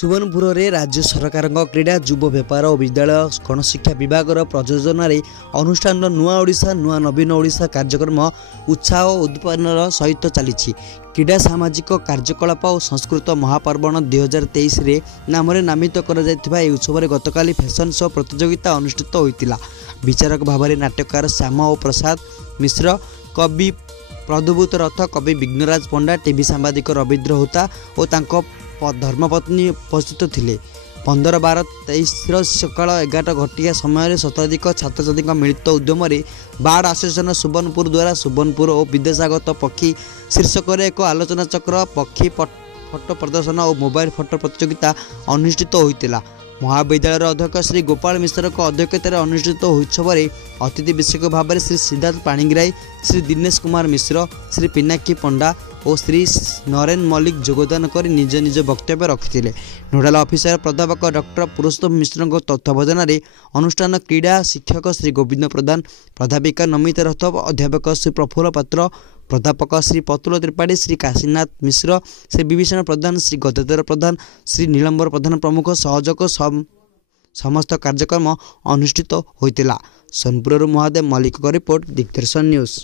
सुवर्णपुर रे राज्य सरकार क्रीड़ा युव व्यापार और विद्यालय गणशिक्षा विभाग प्रयोजन अनुष्ठान नुआ ओडिशा नुआ नवीन ओडिशा कार्यक्रम उत्साह और उद्दीपन सहित चली क्रीड़ा सामाजिक कार्यकलाप और संस्कृत महापर्वण 2023 नाम नामित उत्सव गतकाली फैशन शो प्रतियोगिता अनुष्ठित होता। विचारक भाव में नाट्यकार श्याम और प्रसाद मिश्र, कवि प्रदुभूत रथ, कवि विघ्नराज पंडा, टीवी सांबादिक रवींद्र होता और धर्मपत्नी उपस्थित थिले। 15, 12, 23 सकाल 11 घटिया समय शताधिक छात्र छात्री मिलित उद्यम बार्ड एसोसिएशन सुवर्णपुर द्वारा सुवर्णपुर और विदेशागत पक्षी शीर्षक एक आलोचना चक्र, पक्षी फोटो प्रदर्शन और मोबाइल फोटो प्रतियोगिता अनुष्ठित होता। महाविद्यालय अध्यक्ष श्री गोपाल मिश्र अध्यक्षतार अनुष्ठित उत्सव अतिथि विषयक भाव में श्री सिद्धार्थ पाणिग्राही, श्री दिनेश कुमार मिश्र, श्री पिनाकी पंडा और श्री नरेन मल्लिक योगदान कर निज निज वक्तव्य रखिते। नोडाल ऑफिसर प्राध्यापक डॉक्टर पुरुषोत्तम मिश्र तत्वावधान अनुष्ठान क्रीड़ा शिक्षक श्री गोविंद प्रधान, प्राध्यापिका नमिता रथ, अध्यापक श्री प्रफुल्ल पात्र, प्राध्यापक श्री पतुल त्रिपाठी, श्री काशीनाथ मिश्र, श्री विभीषण प्रधान, श्री गदाधर प्रधान, श्री नीलंबर प्रधान प्रमुख सहयोग समस्त कार्यक्रम अनुष्ठित होता। सोनपुर महादेव मल्लिक रिपोर्ट, दिग्दर्शन न्यूज।